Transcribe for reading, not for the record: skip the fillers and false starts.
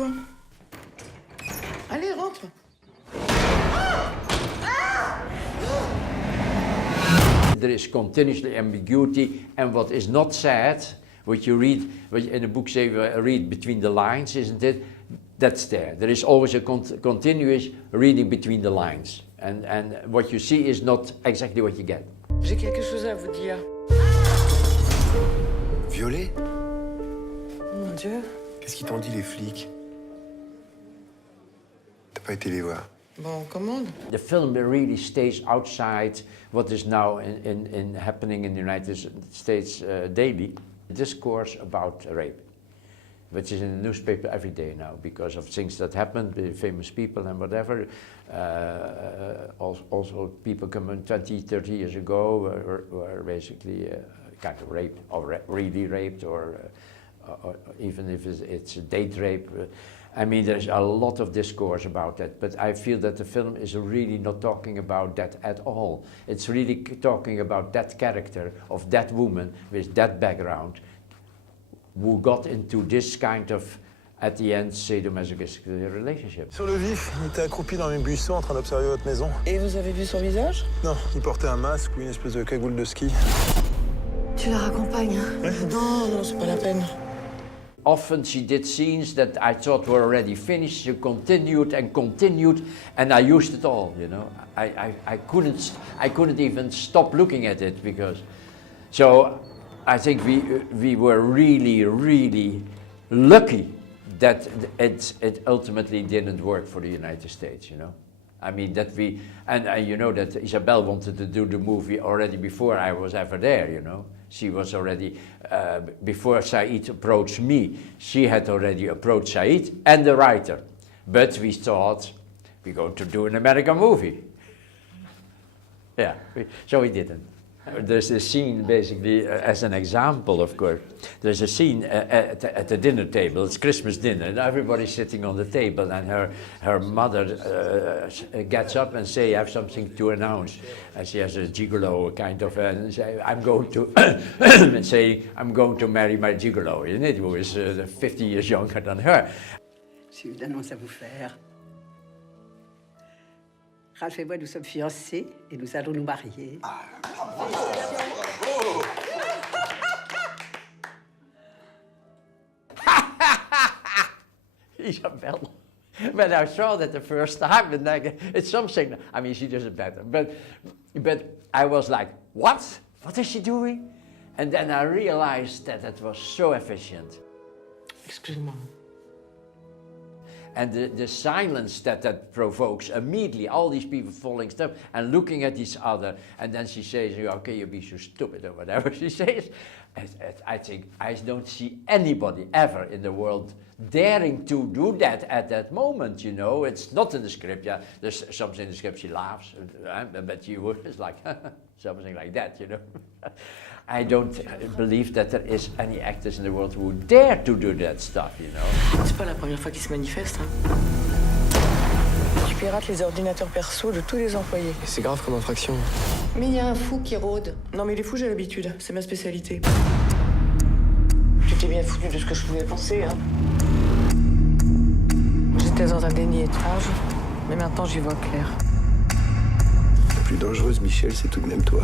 toi. Allez, rentre. There is continuously ambiguity, and what is not said, what you read, what in the book say, read between the lines, isn't it? That's there. There is always a continuous reading between the lines, and what you see is not exactly what you get. J'ai quelque chose à vous dire. Violée? Mon Dieu. Qu'est-ce qu'ils t'ont dit, les flics? T'as pas été les voir? Bon, on commande. The film really stays outside what is now happening in the United States daily. Discourse about rape, which is in the newspaper every day now because of things that happened with famous people and whatever. Also people coming 20, 30 years ago were basically kind of raped or really raped or even if it's a date rape. I mean, there's a lot of discourse about that, but I feel that the film is really not talking about that at all. It's really talking about that character of that woman with that background who got into this kind of, at the end, sadomasochistic relationship. Sur le vif, il était accroupi dans mes buissons en train d'observer votre maison. Et vous avez vu son visage? Non, il portait un masque ou une espèce de cagoule de ski. Tu la raccompagnes, hein? Non, non, c'est pas la peine. Often she did scenes that I thought were already finished. She continued and continued, and I used it all. You know, I couldn't even stop looking at it because. So, I think we were really lucky that it ultimately didn't work for the United States. You know, I mean that you know that Isabelle wanted to do the movie already before I was ever there. You know. She was already, before Said approached me, she had already approached Said and the writer. But we thought, we're going to do an American movie. Yeah, so we didn't. There's a scene, basically, as an example, of course. There's a scene at the dinner table. It's Christmas dinner, and everybody's sitting on the table, and her mother gets up and say, "I have something to announce." And she has a gigolo kind of, and say, "I'm going to," and say, "I'm going to marry my gigolo," isn't it? Who is 50 years younger than her. J'ai une annonce à vous faire. Ralph et moi, nous sommes fiancés et nous allons nous marier. Isabelle, when I saw that the first time, and it's something, I mean, she does it better, but I was like, what? What is she doing? And then I realized that it was so efficient. Excuse-moi. And the silence that provokes immediately, all these people falling stuff and looking at each other, and then she says, okay, you be so stupid, or whatever she says. I think I don't see anybody ever in the world daring to do that at that moment, you know. It's not in the script, yeah, there's something in the script, she laughs, but she was like, something like that, you know. I don't believe that there is any actors in the world who dare to do that stuff, you know. C'est pas la première fois qu'il se manifeste, hein. Tu pirates les ordinateurs perso de tous les employés. C'est grave comme infraction. Mais il y a un fou qui rôde. Non, mais les fous, j'ai l'habitude. C'est ma spécialité. Tu t'es bien foutu de ce que je pouvais penser, hein. J'étais dans un déni étrange, mais maintenant j'y vois clair. La plus dangereuse, Michel, c'est tout de même toi.